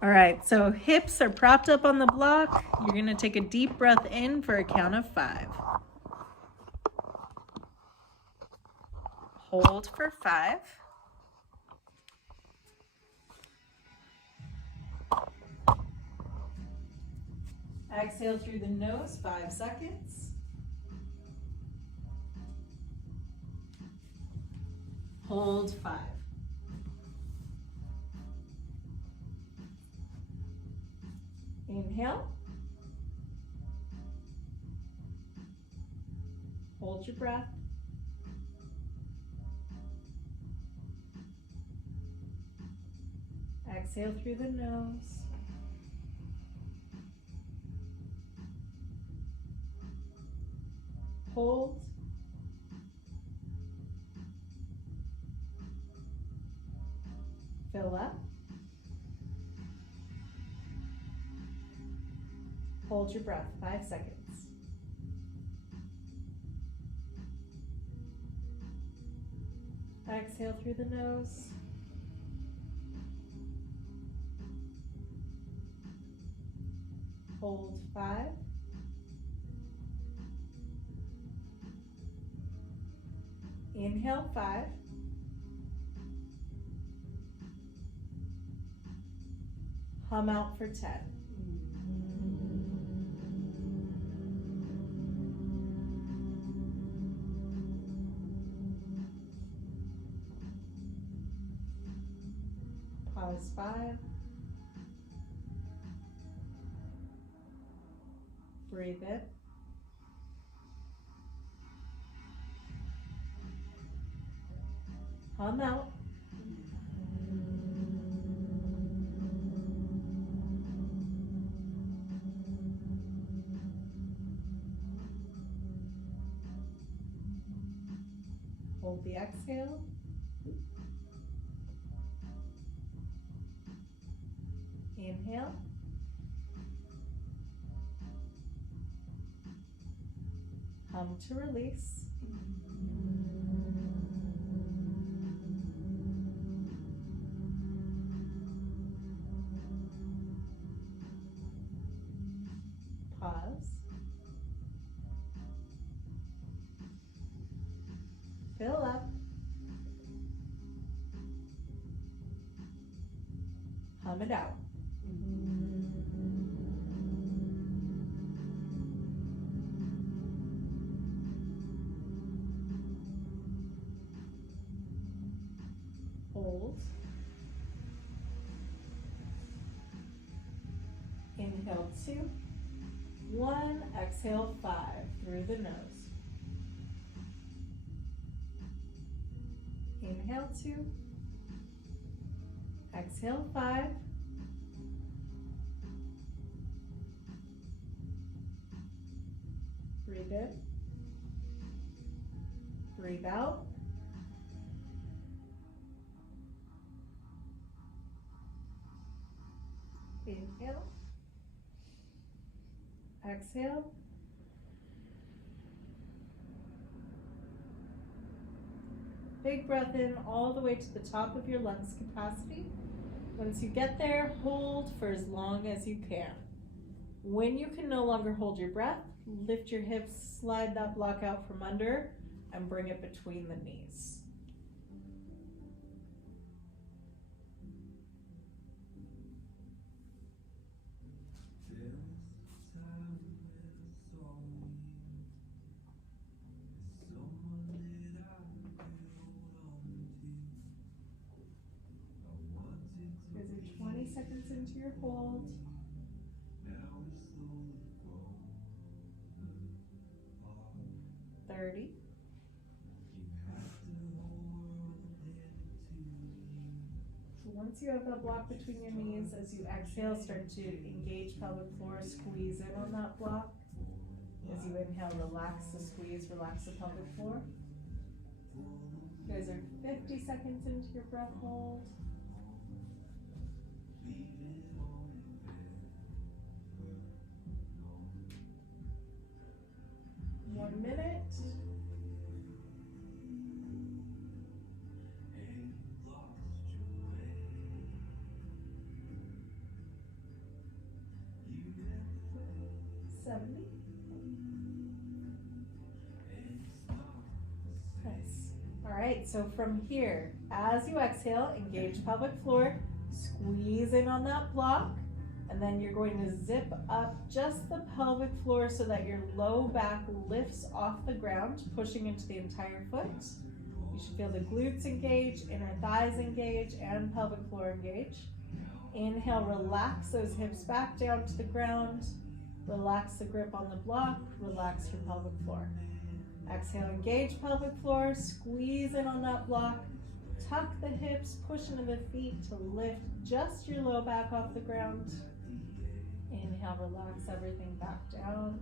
All right, so hips are propped up on the block. You're gonna take a deep breath in for a count of 5. Hold for 5. Exhale through the nose, 5 seconds. Hold 5. Inhale. Hold your breath. Exhale through the nose. Hold. Fill up. Hold your breath, 5 seconds. Exhale through the nose. Hold 5. Inhale 5. Hum out for 10. Pause 5. Breathe in. Hum out. Hold the exhale. Inhale. Hum to release. Pause. Fill up. Hum it out. Hold. Inhale 2. 1. Exhale 5 through the nose. Inhale 2. Exhale 5. Breathe in. Breathe out. Inhale. Exhale. Big breath in all the way to the top of your lungs capacity. Once you get there, hold for as long as you can. When you can no longer hold your breath, lift your hips, slide that block out from under, and bring it between the knees. Guys are 20 seconds into your hold. 30. So once you have that block between your knees, as you exhale, start to engage pelvic floor, squeeze in on that block. As you inhale, relax the squeeze, relax the pelvic floor. You guys are 50 seconds into your breath hold. 1 minute. 70. Nice. All right, so from here, as you exhale, engage pelvic floor, squeeze in on that block, and then you're going to zip up just the pelvic floor so that your low back lifts off the ground, pushing into the entire foot. You should feel the glutes engage, inner thighs engage, and pelvic floor engage. Inhale, relax those hips back down to the ground. Relax the grip on the block, relax your pelvic floor. Exhale, engage pelvic floor, squeeze in on that block, tuck the hips, push into the feet to lift just your low back off the ground. Inhale, relax everything back down.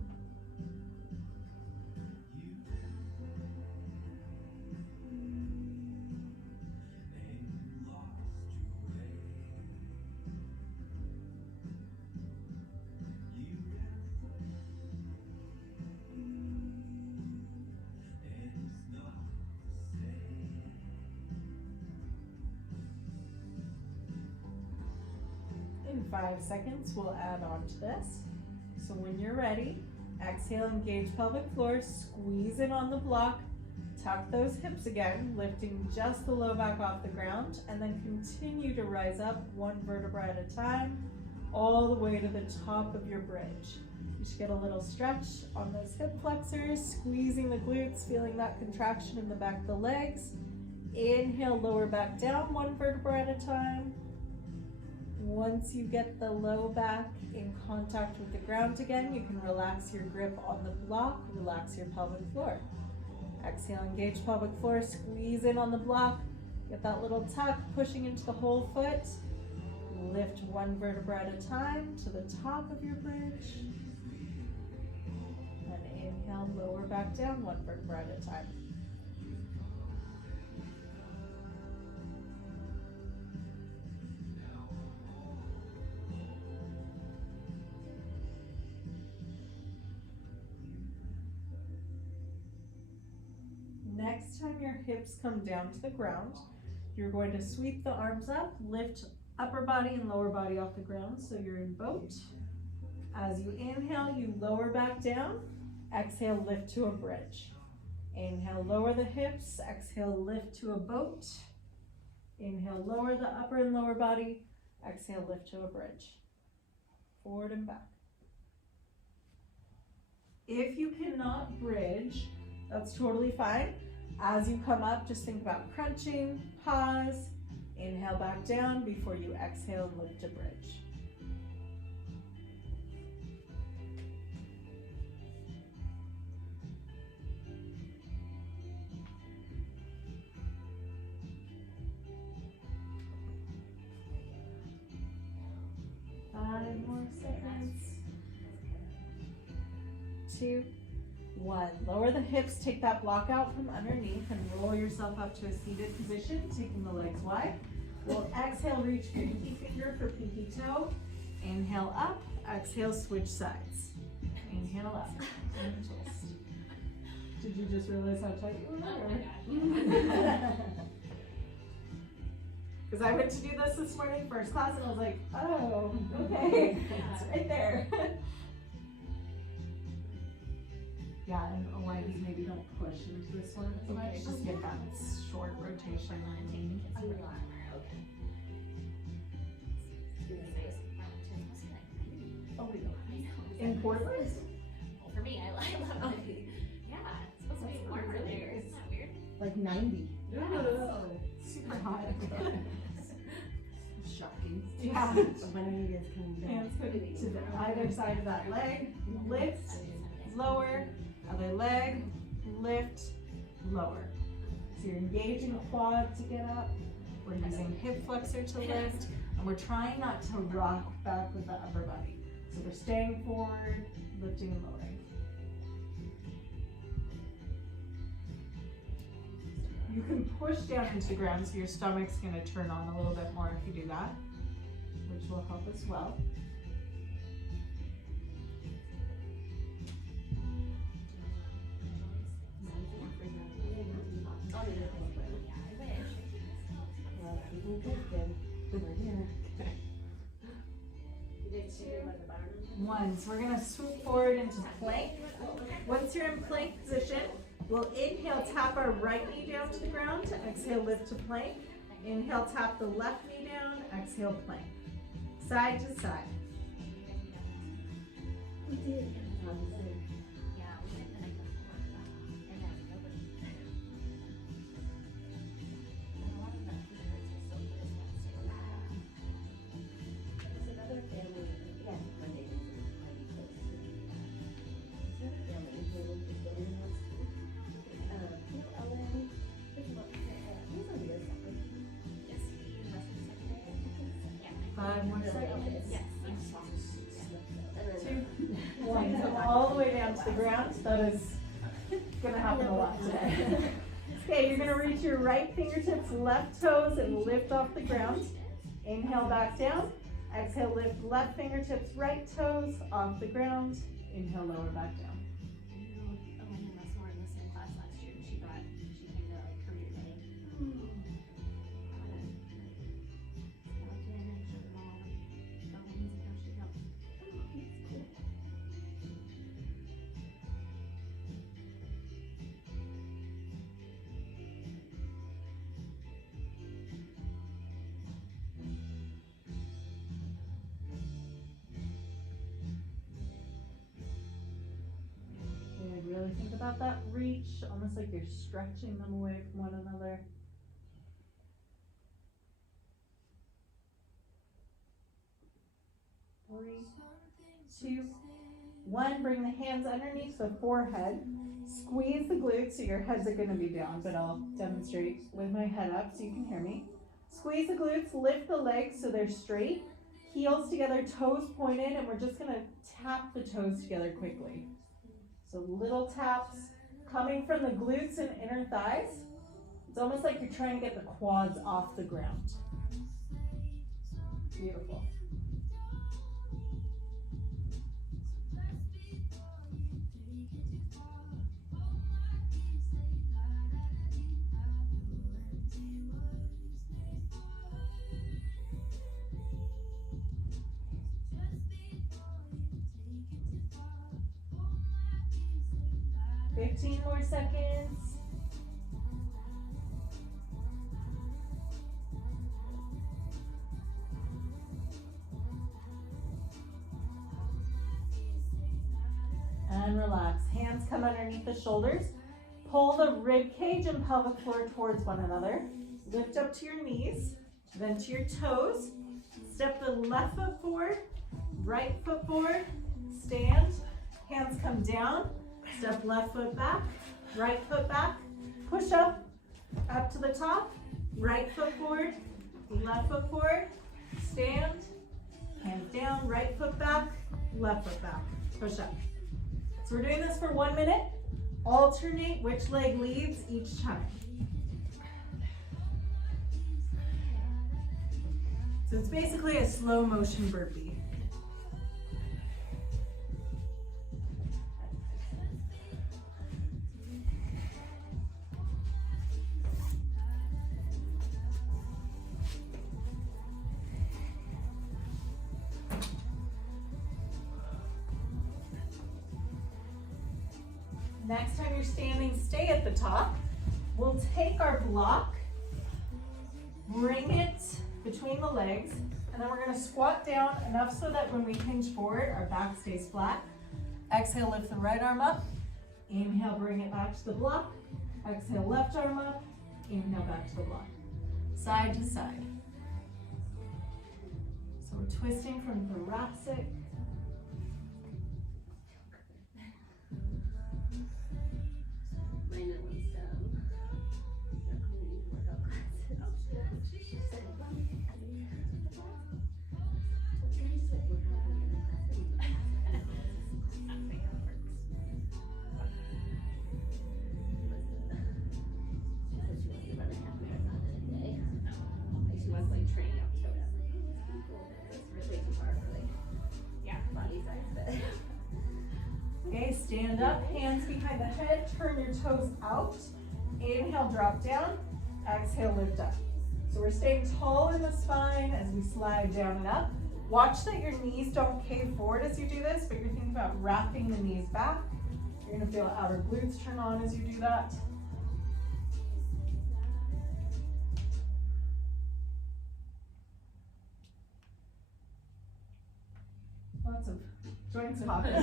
In 5 seconds, we'll add on to this. So when you're ready, exhale, engage pelvic floor, squeeze in on the block, tuck those hips again, lifting just the low back off the ground, and then continue to rise up one vertebra at a time, all the way to the top of your bridge. You should get a little stretch on those hip flexors, squeezing the glutes, feeling that contraction in the back of the legs. Inhale, lower back down one vertebra at a time. Once you get the low back in contact with the ground again, you can relax your grip on the block, relax your pelvic floor. Exhale, engage pelvic floor, squeeze in on the block, get that little tuck, pushing into the whole foot. Lift one vertebra at a time to the top of your bridge. And inhale, lower back down one vertebra at a time. Next time your hips come down to the ground, you're going to sweep the arms up, lift upper body and lower body off the ground so you're in boat. As you inhale, you lower back down. Exhale, lift to a bridge. Inhale, lower the hips. Exhale, lift to a boat. Inhale, lower the upper and lower body. Exhale, lift to a bridge. Forward and back. If you cannot bridge, that's totally fine. As you come up, just think about crunching, pause, inhale back down before you exhale and lift to bridge. Five more seconds. 2, 1. Lower the hips, take that block out from underneath and roll yourself up to a seated position, taking the legs wide. We'll exhale, reach pinky finger for pinky toe. Inhale up, exhale, switch sides. Inhale up, and twist. Did you just realize how tight you were? Because I went to do this morning, first class, and I was like, oh, okay, it's right there. Yeah, and OID, maybe don't push into this one as much. Just get that short rotation. Oh, in Portland? Well, for me, I love it. Yeah, it's supposed to be warmer there. Isn't that weird? Like 90. Yeah. Super hot. Shocking. Yeah. When are you guys coming down? Hands put to the either side of that leg. Lift, lower. Other leg, lift, lower. So you're engaging the quad to get up. We're using hip flexor to lift. And we're trying not to rock back with the upper body. So we're staying forward, lifting and lowering. You can push down into the ground so your stomach's gonna turn on a little bit more if you do that, which will help as well. 1. So we're gonna swoop forward into plank. Once you're in plank position, we'll inhale, tap our right knee down to the ground. Exhale, lift to plank. Inhale, tap the left knee down. Exhale, plank. Side to side. We did. All the way down to the ground. That is gonna happen a lot today. Okay, you're gonna reach your right fingertips, left toes, and lift off the ground. Inhale, back down. Exhale, lift left fingertips, right toes off the ground. Inhale, lower back down. Really think about that reach, almost like you're stretching them away from one another. 3, 2, 1. Bring the hands underneath the forehead. Squeeze the glutes so your heads are going to be down, but I'll demonstrate with my head up so you can hear me. Squeeze the glutes, lift the legs so they're straight. Heels together, toes pointed, and we're just going to tap the toes together quickly. So little taps coming from the glutes and inner thighs. It's almost like you're trying to get the quads off the ground. Beautiful. More seconds. And relax. Hands come underneath the shoulders. Pull the rib cage and pelvic floor towards one another. Lift up to your knees, then to your toes. Step the left foot forward, right foot forward. Stand. Hands come down. Step left foot back. Right foot back, push up to the top, right foot forward, left foot forward, stand, hands down, right foot back, left foot back, push up. So we're doing this for 1 minute. Alternate which leg leads each time. So it's basically a slow motion burpee. Next time you're standing, stay at the top. We'll take our block, bring it between the legs, and then we're going to squat down enough so that when we hinge forward, our back stays flat. Exhale, lift the right arm up. Inhale, bring it back to the block. Exhale, left arm up. Inhale, back to the block. Side to side. So we're twisting from thoracic. Okay, stand up, hands behind the head, turn your toes out. Inhale, drop down. Exhale, lift up. So we're staying tall in the spine as we slide down and up. Watch that your knees don't cave forward as you do this, but you're thinking about wrapping the knees back. You're gonna feel outer glutes turn on as you do that. Lots of joints popping.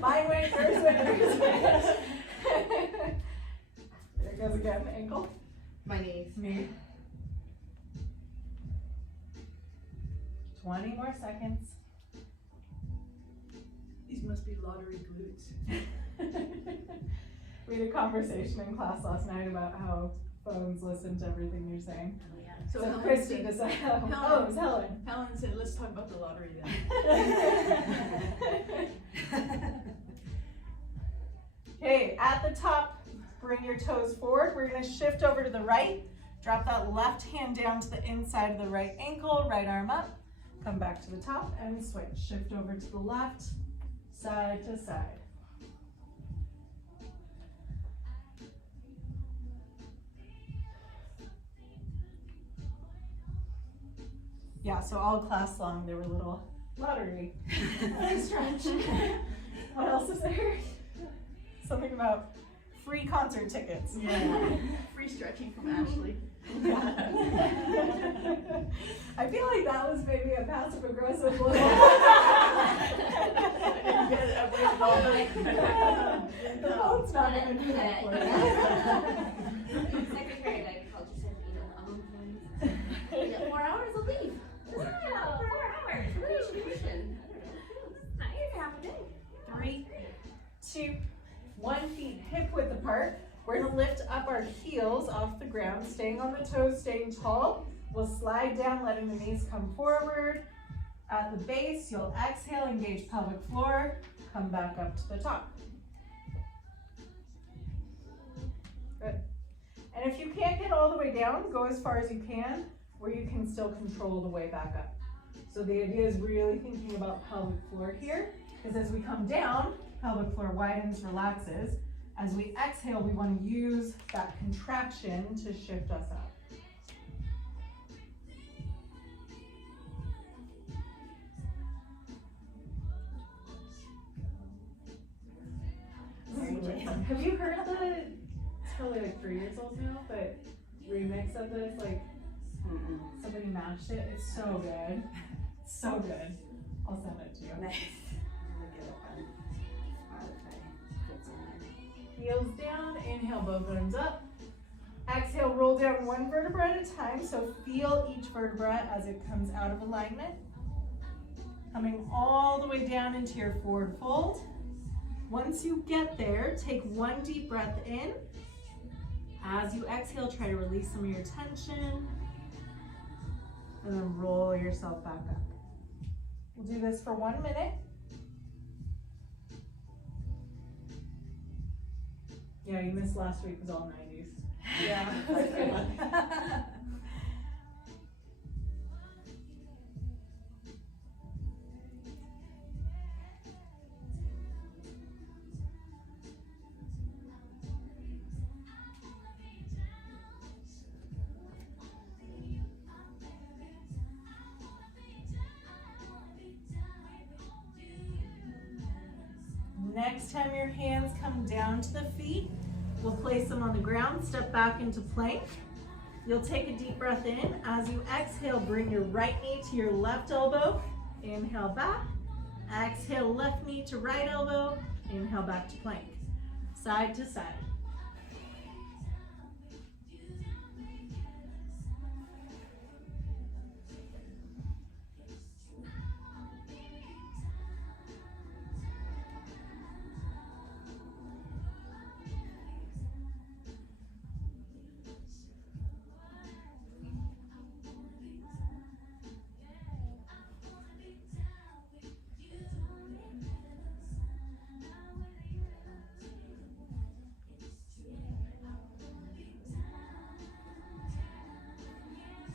Mine went, yours went, yours went. There it goes again, ankle. My knees. Knee. 20 more seconds. These must be lottery glutes. We had a conversation in class last night about how phones listen to everything you're saying. Oh yeah. So Helen Christy said- decided, Helen- oh, it was Helen. Helen said, let's talk about the lottery then. Okay, at the top, bring your toes forward. We're gonna shift over to the right. Drop that left hand down to the inside of the right ankle, right arm up. Come back to the top and switch. Shift over to the left, side to side. Yeah, so all class long there were little lottery. Stretch. What else is there? Something about free concert tickets. Yeah. Free stretching from Ashley. I feel like that was maybe a passive aggressive little. I didn't get it. I waited all night. The phone's not even Second connected. grade agriculture said, you know, 4 hours of leave. Wow, 4 hours. What is your mission? I don't know. Not even half a day. 3, 2, 1, feet hip width apart. We're gonna lift up our heels off the ground, staying on the toes, staying tall. We'll slide down, letting the knees come forward. At the base, you'll exhale, engage pelvic floor, come back up to the top. Good. And if you can't get all the way down, go as far as you can, where you can still control the way back up. So the idea is really thinking about pelvic floor here, because as we come down, pelvic floor widens, relaxes. As we exhale, we want to use that contraction to shift us up. Have you heard the, it's probably like 3 years old now, but remix of this, like somebody mashed it, it's so good. So good. I'll send it to you. Nice. Heels down, inhale, both arms up. Exhale, roll down one vertebra at a time, so feel each vertebra as it comes out of alignment. Coming all the way down into your forward fold. Once you get there, take one deep breath in. As you exhale, try to release some of your tension. And then roll yourself back up. We'll do this for 1 minute. Yeah, you missed last week, it was all 90s. Yeah. Next time your hands come down to the feet, we'll place them on the ground, step back into plank. You'll take a deep breath in. As you exhale, bring your right knee to your left elbow. Inhale back. Exhale, left knee to right elbow. Inhale back to plank. Side to side.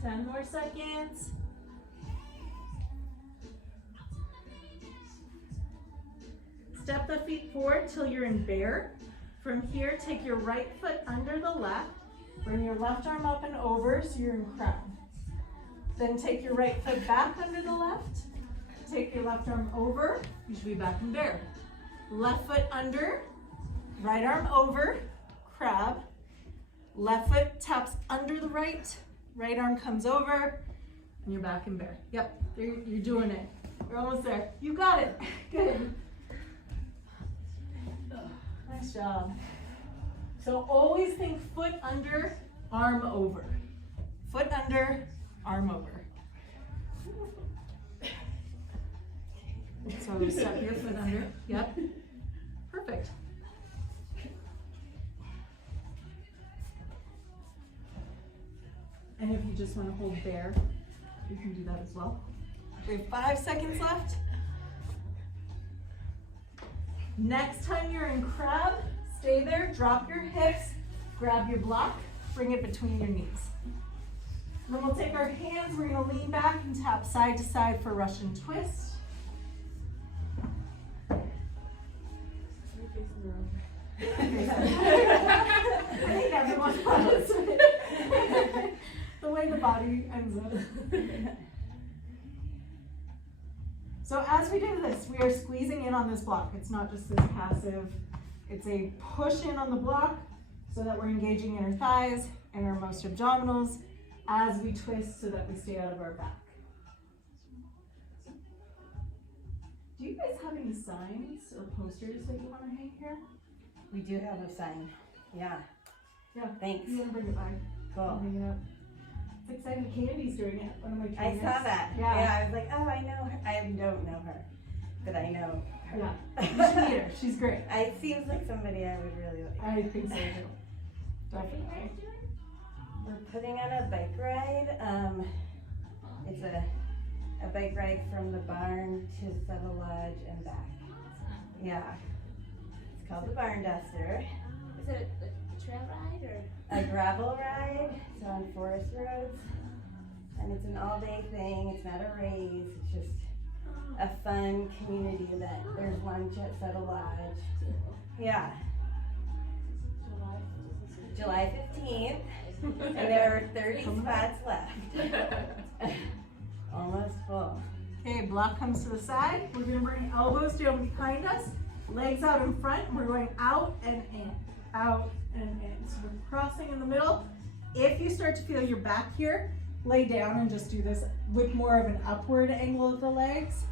Ten more seconds. Step the feet forward till you're in bear. From here, take your right foot under the left. Bring your left arm up and over so you're in crown. Then take your right foot back under the left. your left arm over, you should be back in bear. Left foot under, right arm over, crab. Left foot taps under the right, right arm comes over, and you're back in bear. Yep, you're doing it. You're almost there. You got it. Good. Nice job. So always think foot under, arm over. Foot under, arm over. So step your foot under. Yep. Perfect. And if you just want to hold bear, you can do that as well. We have 5 seconds left. Next time you're in crab, stay there, drop your hips, grab your block, bring it between your knees. And then we'll take our hands, we're gonna lean back and tap side to side for Russian twist. I think everyone does. The way the body ends up. So as we do this, we are squeezing in on this block. It's not just this passive, it's a push in on the block so that we're engaging inner thighs and our most abdominals as we twist so that we stay out of our back. Do you guys have any signs or posters that you want to hang here? We do have a sign. Yeah. Yeah. Thanks. You want to bring it by? Cool. Hang it up. It's exciting. Candy's doing it. One of my I trainers. saw that. Yeah. I was like, oh, I know her. I don't know her, but I know her. Yeah. You should meet her. She's great. It seems like somebody I would really like. I think so too. Definitely. We're putting on a bike ride. It's a bike ride from the barn to Settle Lodge and back. Yeah. It's called the Barn Duster. Is it a trail ride or? A gravel ride. It's on forest roads. And it's an all-day thing. It's not a race. It's just a fun community event. There's lunch at Settle Lodge. Yeah. July 15th. And there are 30 spots left. Almost full. Okay, block comes to the side. We're gonna bring elbows down behind us, legs out in front, and we're going out and in, out and in. So we're crossing in the middle. If you start to feel your back here, lay down and just do this with more of an upward angle of the legs.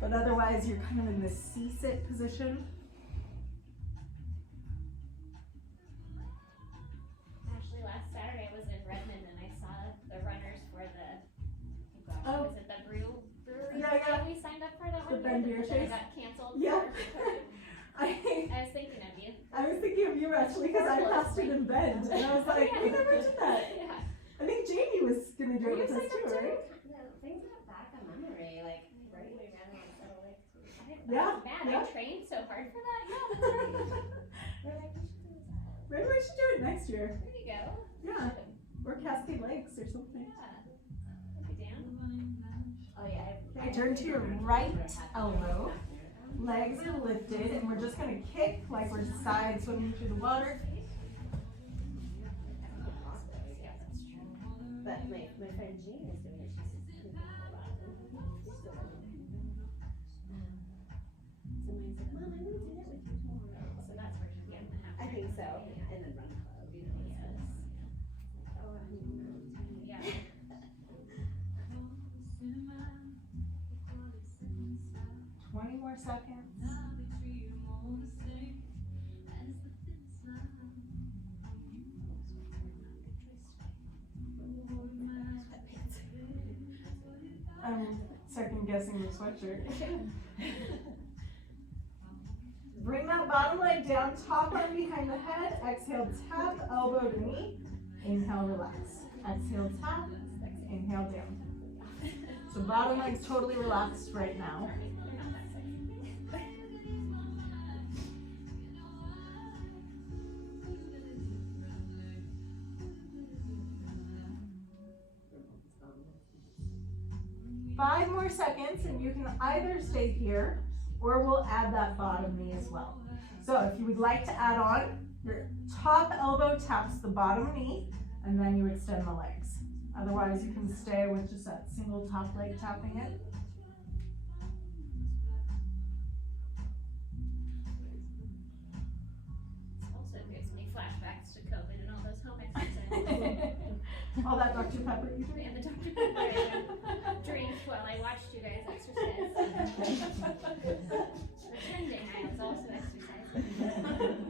But otherwise, you're kind of in this C-sit position. Actually, last Saturday I was in Redmond and I saw the runners for the, Oh. was it the brewery Yeah, yeah. that we signed up for that The one Ben year? Beer But then Chase? it got canceled. Yeah. I was thinking of you. I was thinking of you actually because I passed it in Bend and I was like, we never did that. Yeah. I think Jamie was gonna do it with us too, right? Things got back on memory, like right when we ran on Settle Lake. Yeah, Man, yeah. I trained so hard for that. Yeah, that's right. We're like, we should do that. Maybe we should do it next year. There you go. Yeah. Or Cascade Lakes or something. Yeah. Put you down. Oh yeah. Okay, turn to your right elbow. Legs are lifted, and we're just gonna kick like we're side swimming through the water. Yeah, that's true. But my friend Jean is doing it. She's doing it a lot. She's still doing it. Somebody said, Mom, I want to do that with you tomorrow. So that's where she's getting it. I think so. And then run club, you know. Yes. Oh, yeah. 20 more seconds. I'm second guessing the sweatshirt. Bring that bottom leg down, top arm behind the head. Exhale, tap, elbow to knee. Inhale, relax. Exhale, tap. Inhale, down. So bottom leg's totally relaxed right now. Five more seconds and you can either stay here or we'll add that bottom knee as well. So if you would like to add on, your top elbow taps the bottom knee and then you extend the legs. Otherwise you can stay with just that single top leg tapping it. All that Dr. Pepper you drink? And the Dr. Pepper I drink while I watched you guys exercise. Pretending I was also exercising.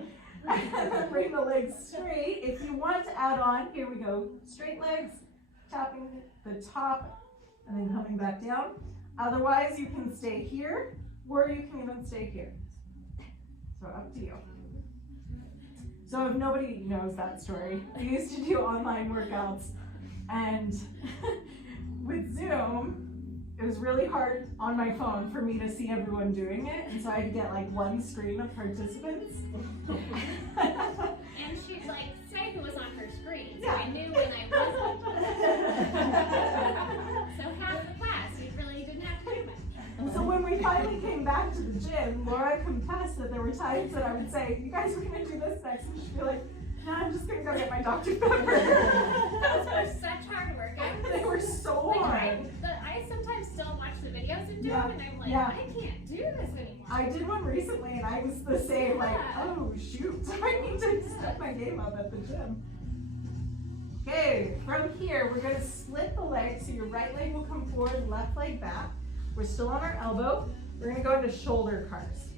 Bring the legs straight. If you want to add on, here we go. Straight legs, tapping the top, and then coming back down. Otherwise, you can stay here, or you can even stay here. So up to you. So if nobody knows that story, we used to do online workouts, and with Zoom, it was really hard on my phone for me to see everyone doing it, and so I had to get like one screen of participants. And she's like, Skype was on her screen, so Yeah. I knew when I wasn't. So half the class, you really didn't have to do much. So when we finally came back to the gym, Laura confessed that there were times that I would say, you guys are gonna do this next, and she'd be like, no, I'm just gonna go get my Dr. Pepper. Those were such hard workouts. They were so Like, hard. I sometimes still watch the videos and do Yeah, them, and I'm like, yeah. I can't do this anymore. I did one recently and I was the same, like, oh shoot, I need to step my game up at the gym. Okay, from here, we're gonna split the legs, so your right leg will come forward, left leg back. We're still on our elbow. We're gonna go into shoulder cars.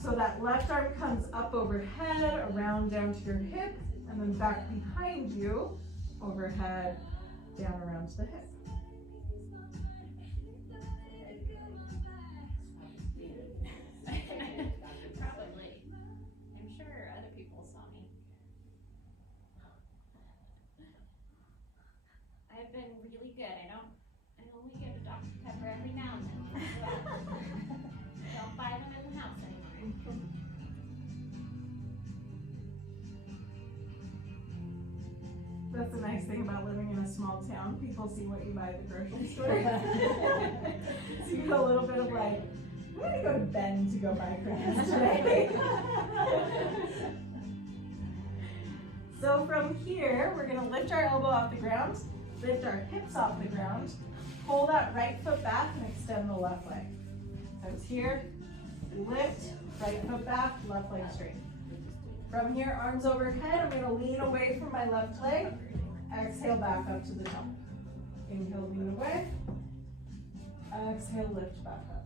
So that left arm comes up overhead, around down to your hip, and then back behind you, overhead, down around to the hip. Probably. I'm sure other people saw me. I've been really good. I only get a Dr. Pepper every now and then. So don't buy them in the house anymore. That's the nice thing about living in a small town. People see what you buy at the grocery store. So you get a little bit of like, I'm gonna go to Ben to go buy cookies today. So from here, we're gonna lift our elbow off the ground, lift our hips off the ground, pull that right foot back and extend the left leg. So it's here, lift, right foot back, left leg straight. From here, arms overhead, I'm gonna lean away from my left leg. Exhale back up to the top. Inhale, lean away. Exhale, lift back up.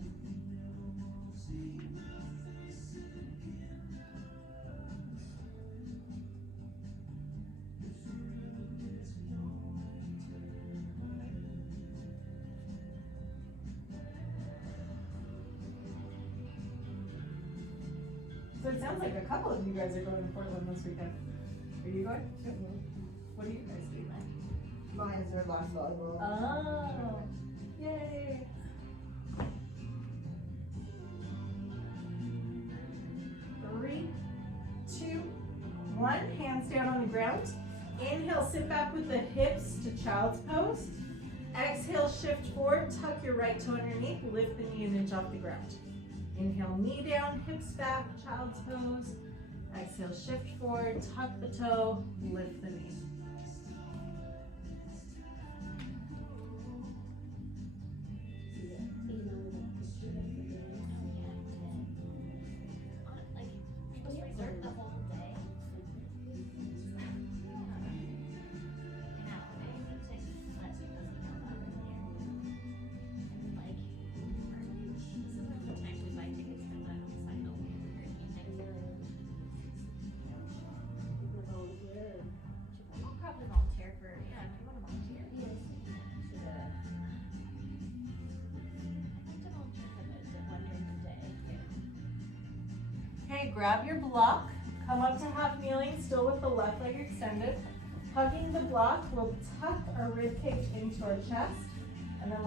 So it sounds like a couple of you guys are going to Portland this weekend. Are you going? What are you guys doing there? Mine's their last volleyball. Oh, yay. Three, two, one. Hands down on the ground. Inhale, sit back with the hips to child's pose. Exhale, shift forward, tuck your right toe underneath, lift the knee an inch off the ground. Inhale, knee down, hips back, child's pose. Exhale, shift forward, tuck the toe, lift the knee. Like, you're supposed to reserve the whole day. Probably volunteer for, yeah, if you want to volunteer. Yes. I'd like to volunteer for the one during the day. Okay, grab your block, come up to half kneeling, still with the left leg extended. Hugging the block, we'll tuck our rib cage into our chest, and then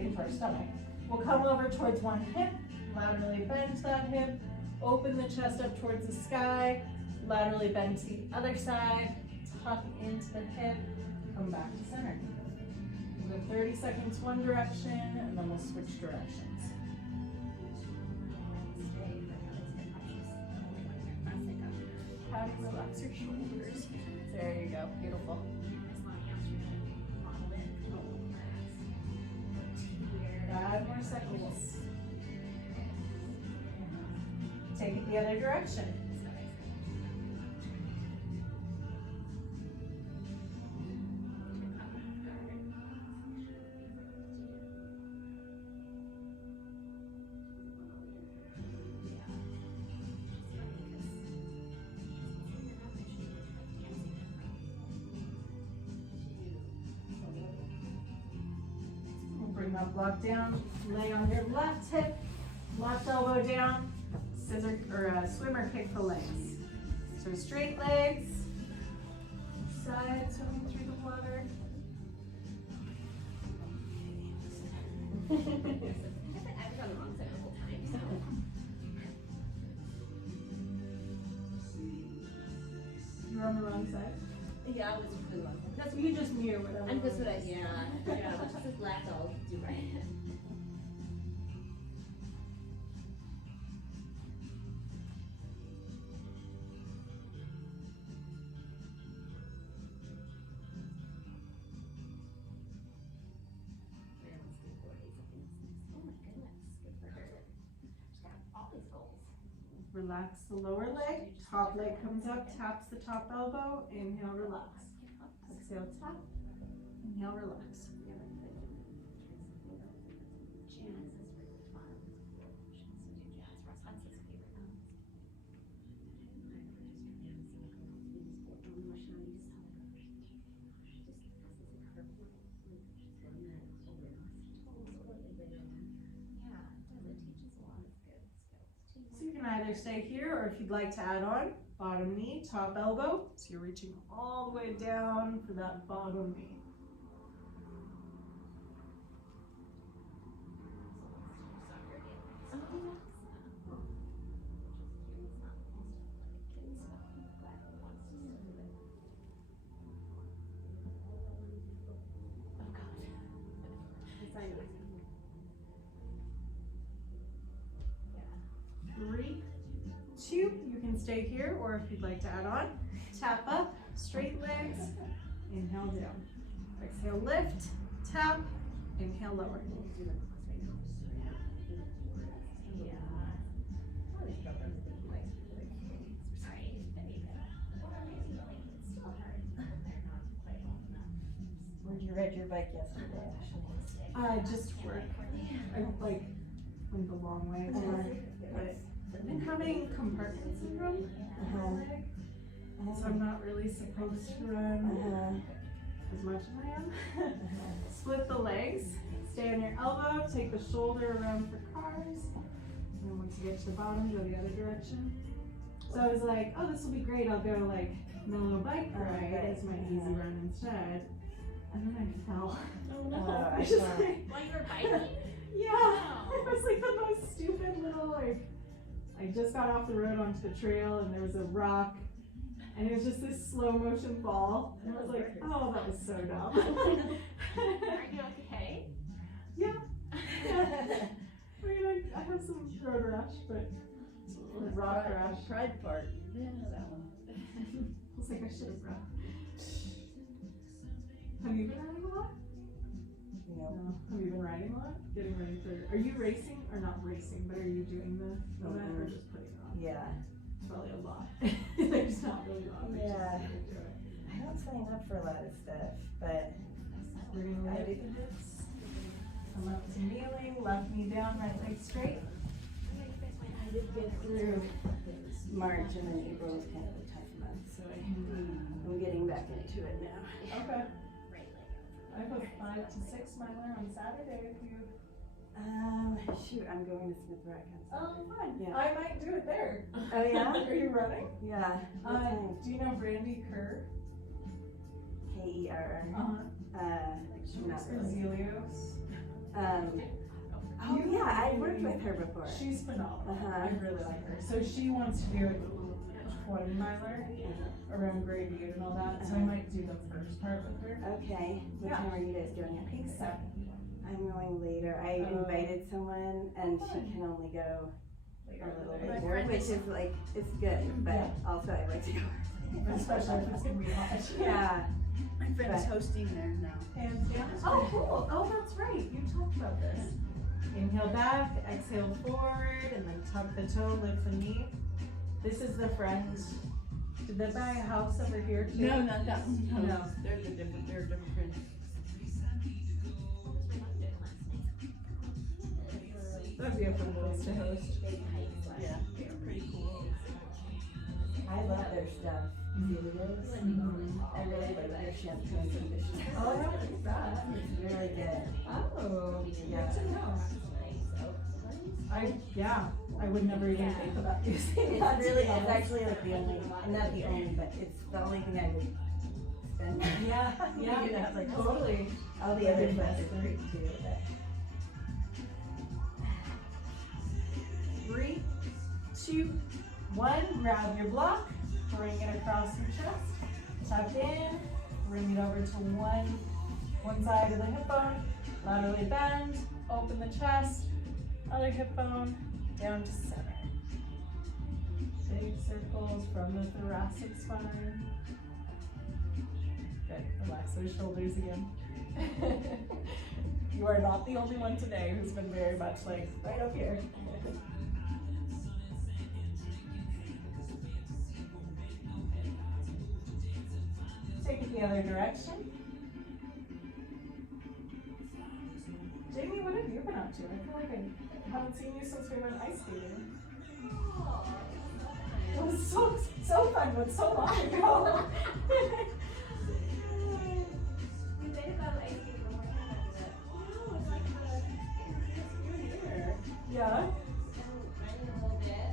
into our stomach. We'll come over towards one hip, laterally bend that hip, open the chest up towards the sky, laterally bend to the other side, tuck into the hip, come back to center. We'll go 30 seconds one direction, and then we'll switch directions. How do you relax your shoulders? There you go, beautiful. 5 more seconds. Take it the other direction. not block down. Lay on your left hip, left elbow down, scissor or swimmer kick the legs. So straight legs, side swimming through the water. I was on the wrong side the whole time, so. You're on the wrong side. Yeah, I was just really wrong. That's you just knew whatever. I'm just what I, yeah. Just this left, I'll do right. Relax the lower leg, top leg comes up, taps the top elbow, inhale, relax. Exhale, tap, inhale, relax. So you can either stay here, or if you'd like to add on, bottom knee, top elbow. So you're reaching all the way down for that bottom knee. Three, two, you can stay here, or if you'd like to add on, tap up, straight legs, inhale down. Exhale, lift, tap, inhale, lower. Where'd you ride your bike yesterday, Ashley? Just work. I went the long way, but I've been having compartment syndrome in my leg, so I'm not really supposed to run as much as I am. Split the legs, stay on your elbow, take the shoulder around for cars, and then once you get to the bottom, go the other direction. So I was like, oh, this will be great, I'll go like mellow bike ride as my easy run instead. And then I fell. Oh no. I just like, While you were biking? yeah, it was like the most stupid little I just got off the road onto the trail and there was a rock and it was just this slow motion fall and I was like, oh, that was so dumb. Are you okay? Yeah. I mean, I have some road rash, but rock rash. Pride part. Yeah, that one. I was like, I should have run. Have you been riding a lot? No. No. Have you been riding a lot? Getting ready for, are you racing or not racing, but are you doing the event or just putting it on? Yeah. It's probably a lot. There's not really a lot. Yeah. Do it. I don't sign up for a lot of stuff, but We're gonna I lift do. the hips. Come up to kneeling, left knee down, right leg straight. I did get through March and then April was kind of a tough month, so I'm getting back into it now. Okay. I have a 5 to 6 miler on Saturday if you. Shoot, I'm going to Smith Rock on Oh, Saturday. fun. Yeah. I might do it there. Oh, yeah? Are you running? Yeah. What time? Do you know Brandy Kerr? K-E-R. Not Or really. Zelios? Oh yeah, I worked with her before. She's phenomenal. Uh-huh. I really like her. So she wants to do a 20 miler around Grey Butte and all that. So I might do the first part with her. Okay. What Yeah. time are you guys doing I it? think 7. I'm going later. I invited someone and she can only go a little My later, which is like, it's good, but also I like to go. Especially if it's gonna be hot. Yeah. My friend is hosting there now. Hands down. Oh, cool. Oh, that's right. You talked about this. Inhale back, exhale forward, and then tuck the toe, lift the knee. This is the friend. Did they buy a house over here too? No, not that one. No. They're different friends. That'd be a fun place to host. Yeah, pretty cool. I love their stuff. videos. I really like their shampoo and conditioner. Oh, how is that? It's really good. Oh, Yeah. good to know. I would never even think about using It's that. really, it's actually like the only, not the only, but it's the only thing I would spend. Yeah, yeah, You know, it's like totally. all the other ones are great too. But 3, 2, 1. Grab your block, bring it across your chest, tuck in, bring it over to one side of the hip bone, laterally bend, open the chest, other hip bone, down to center. Big circles from the thoracic spine. Good, relax those shoulders again. You are not the only one today who's been very much like right up here. Take it the other direction. Jamie, what have you been up to? I feel like I haven't seen you since we went ice skating. It was so fun, but so long ago. We made about ice cream one more time after that. No, it's like a year. Yeah. Running a little bit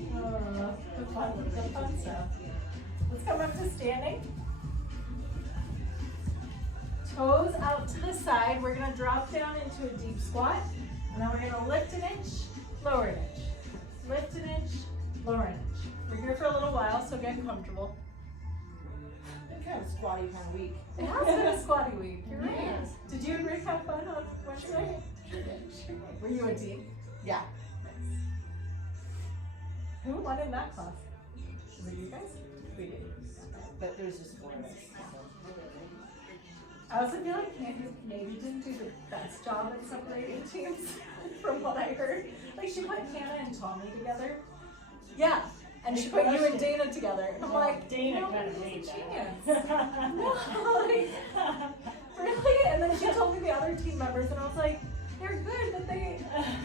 and a little bit. The fun stuff. Let's come up to standing. Toes out to the side. We're gonna drop down into a deep squat. And then we're gonna lift an inch, lower an inch. Lift an inch, lower an inch. We're here for a little while, so get comfortable. Been kind of squatty kind of week. It has been a squatty week. You're right. Did you and Rick have fun on Wednesday? Sure did. Were you a team? Yeah. Who won in that class? Was it you guys? We did. But there's just four of us. I also feel like Candy maybe didn't do the best job at separating teams from what I heard. Like she put Hannah and Tommy together. Yeah. And she put you and Dana together. And I'm like, Dana no, kind of he's a made genius. that. No, like, really? And then she told me the other team members and I was like, they're good, but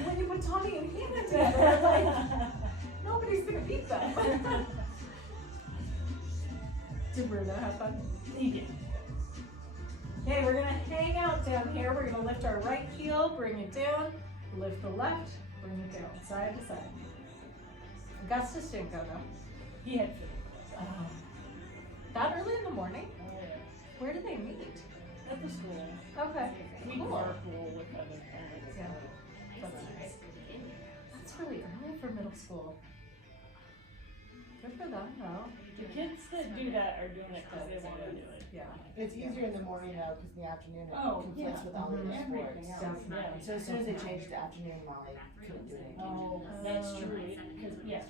when you put Tommy and Hannah together, I'm like, nobody's gonna beat them. Did Bruno have fun? He did. Okay, we're gonna hang out down here. We're gonna lift our right heel, bring it down, lift the left, bring it down, side to side. Augustus didn't go though. He had food. That early in the morning? Oh, yeah. Where did they meet? At the school. Okay. We Cool. carpool with other parents. Yeah. That's nice. That's really early for middle school. Good for them though. The kids that do that are doing it because they want to do it. Yeah. It's easier in the morning now because in the afternoon it Oh, conflicts yeah. with all the other Everything sports. else. Definitely. So as soon as they changed to afternoon, Molly couldn't do anything. Oh, that's true. Because, yeah,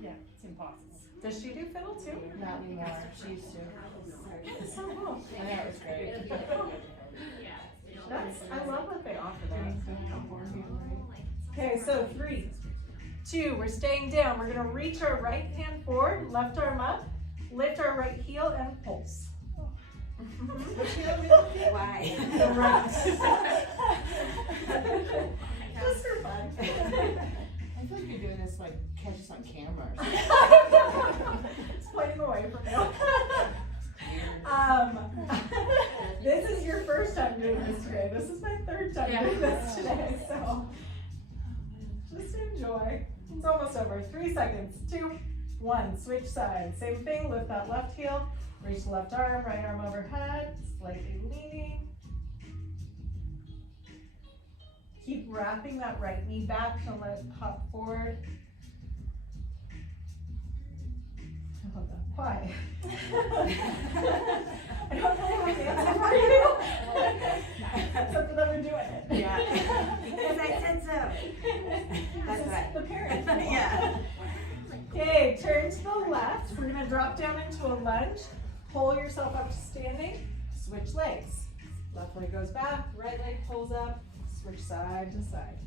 Yeah, it's impossible. Does she do fiddle too? not anymore. She used to. It's so cool. I know, it was great. I love that they offer that. Okay, so 3, 2, we're staying down. We're gonna reach our right hand forward, left arm up, lift our right heel and pulse. Why? The right. Just for fun. I feel like you're doing this like catch us on camera or something. It's pointing away from you. This is your first time doing this today. This is my third time doing this today, so just enjoy. It's almost over. 3 seconds. 2, 1. Switch sides. Same thing. Lift that left heel. Reach the left arm. Right arm overhead. Slightly leaning. Keep wrapping that right knee back. Don't let it pop forward. I love that. Why? I don't really have the answer for you. Except for that we're doing it. Yeah. Because I said so. That's right. The parent. Yeah. Okay, turn to the left. We're gonna drop down into a lunge. Pull yourself up to standing. Switch legs. Left leg goes back, right leg pulls up. Switch side to side.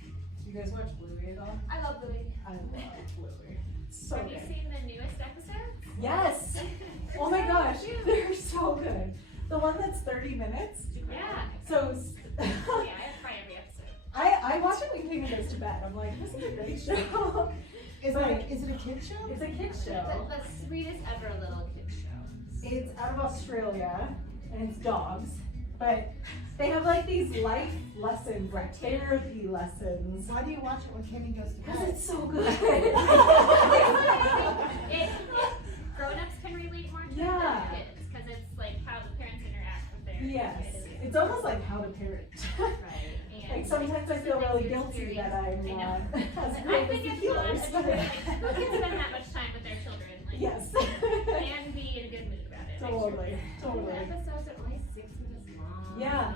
Do you guys watch Bluey at all? I love Bluey. I love Bluey. So Have you good. seen the newest episode? Yes. Oh my gosh, they're so good. The one that's 30 minutes. Yeah. So Yeah, I have to try every episode. I watch it when Katie goes to bed. I'm like, this is a great show. Is it a kid show? It's a kids show. The sweetest ever little kids show. It's out of Australia, and it's dogs, but they have like these life lessons, like therapy lessons. Why do you watch it when Kimmy goes to Because bed? it's so good. Grown-ups can relate more to Yeah. it than kids, because it's like how the parents interact with their Yes, kids. it's almost like how to parent. Right. And Like sometimes I feel really guilty that I'm I know. not as I great think as it's the not, healers. who can spend that much time with their children? Like, Yes. and be in a good mood about it. Totally, The totally. episodes are only 6 minutes long. Yeah.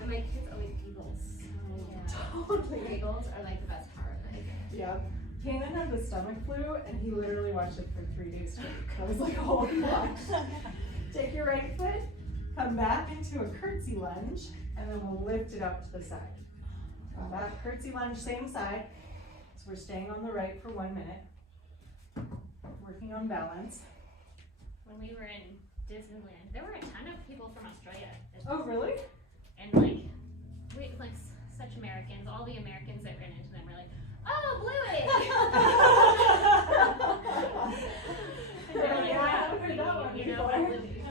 And my kids always giggle so Totally. Giggles are like the best part. Like, Yeah. Kanan had the stomach flu and he literally watched it for 3 days straight. I was like, oh my. Take your right foot, come back into a curtsy lunge, and then we'll lift it up to the side. Come back, curtsy lunge, same side. So we're staying on the right for 1 minute. Working on balance. when we were in Disneyland, there were a ton of people from Australia. Oh, really? And like, we like such Americans. All the Americans that ran into them were like, "Oh, Bluey!" And they're like, Yeah, I "Wow, haven't heard that one you know before." Bluey."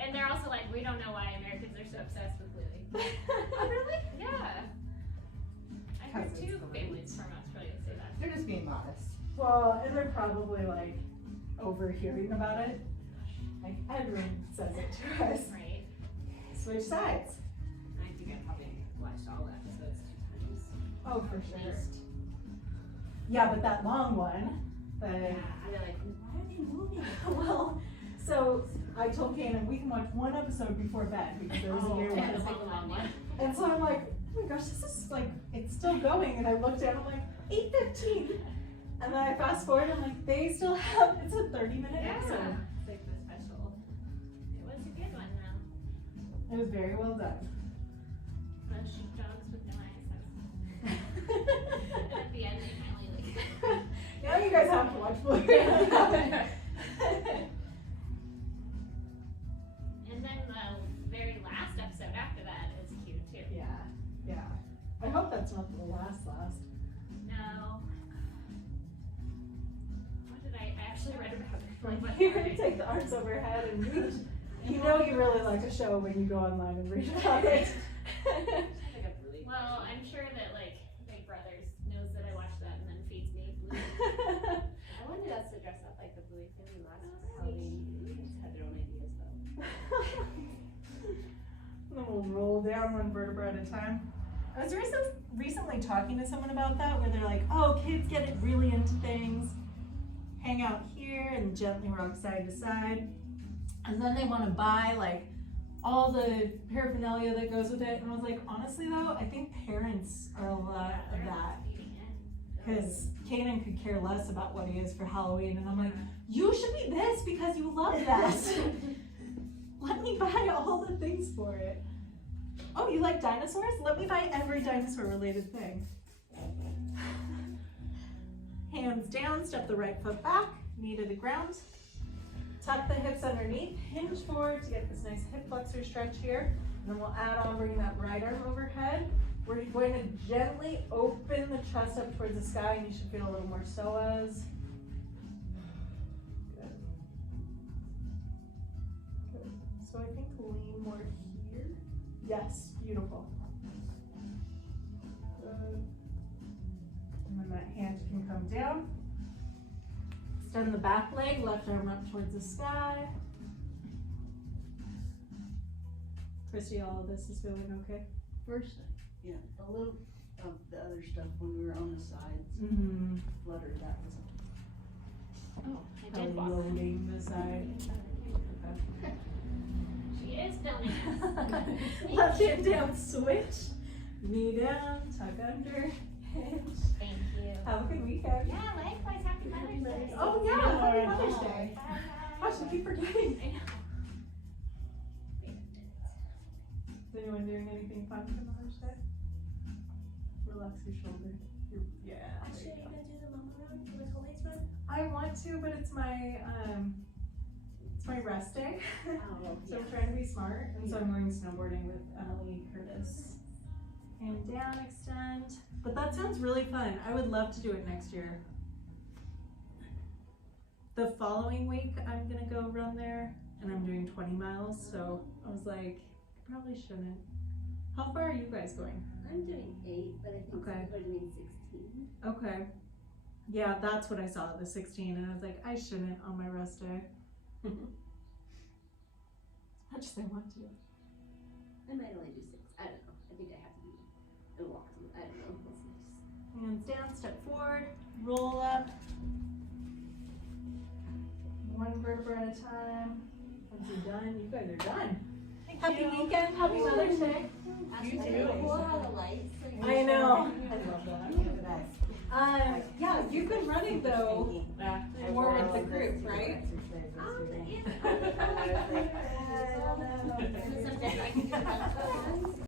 And they're also like, "We don't know why Americans are so obsessed with Bluey." Oh, really? Yeah. I heard Because it's 2 the families from Australia say that. They're just being modest. Well, and they're probably like overhearing about it. Like everyone says it to us. Right. Switch sides. I think I probably watched all episodes 2 times. Oh, for At sure. least. Yeah, but that long one, the Yeah. And they're like, "Why are they moving?" well, so I told Kanan we can watch 1 episode before bed because there was a year yeah, one. the big long one. And so I'm like, oh my gosh, this is like, it's still going. And I looked down, I'm like, 8:15. And then I fast forward, I'm like, they still have, it's a 30-minute episode. It's like the special. It was a good one though. It was very well done. The sheepdogs with no eyes. And at the end, they finally like. Now you guys have to watch Blue. And then the very last episode after that is cute too. Yeah, yeah. I hope that's not the last. No. What did I actually read about it? Like what You're gonna take the arms overhead and reach. You know you really like a show when you go online and read about it. Well, I'm sure that like Big Brothers knows that I watch that and then feeds me Bluey. I wanted us to dress up like the Bluey family last Halloween. We just had their own ideas though. And then we'll roll down 1 vertebra at a time. I was recently talking to someone about that where they're like, oh, kids get it really into things, hang out here and gently rock side to side. And then they want to buy like all the paraphernalia that goes with it. And I was like, honestly though, I think parents are a lot of that. Because Kanan could care less about what he is for Halloween. And I'm like, you should be this because you love that. Let me buy all the things for it. Oh, you like dinosaurs? Let me buy every dinosaur related thing. Hands down, step the right foot back, knee to the ground. Tuck the hips underneath, hinge forward to get this nice hip flexor stretch here. And then we'll add on, bring that right arm overhead. We're going to gently open the chest up towards the sky, and you should feel a little more psoas. Good. Good. So I think lean more here. Yes, beautiful. Good. And then that hand can come down. Extend the back leg, left arm up towards the sky. Christy, all of this is feeling okay? First, yeah, a little of the other stuff when we were on the sides, Mm-hmm. fluttered, that was Oh, I did walk. Loading the side. She is filming us. Left hand down, switch. Knee down, tuck under, hinge. Thank you. Have a good weekend. Yeah, likewise. Happy Mother's Day. Oh yeah, happy Mother's Day. Gosh, I keep forgetting. I know. Is anyone doing anything fun for Mother's Day? Relax your shoulder. Yeah. there you go. gonna do the mama run, the Tolly's run? I want to, but it's my rest day. Oh, So I'm trying to be smart, and so I'm going snowboarding with Emily Curtis. And down, extend. But that sounds really fun. I would love to do it next year. The following week, I'm gonna go run there, and I'm doing 20 miles, so I was like, I probably shouldn't. How far are you guys going? I'm doing 8, but I think Okay. people are doing 16. Okay. Yeah, that's what I saw, the 16, and I was like, I shouldn't on my rest day. As much as I want to. I might only do 6. I don't know. I think I have to do and walk some. I don't know. We'll see. Hands down, step forward, roll up. One vertebra at a time. Once you're done, you guys are done. Happy weekend, happy Mother's Day. Actually, You it's too. cool how the lights. Like, I know. I love that. Yeah, you've been running though, more with the group, right? Yeah.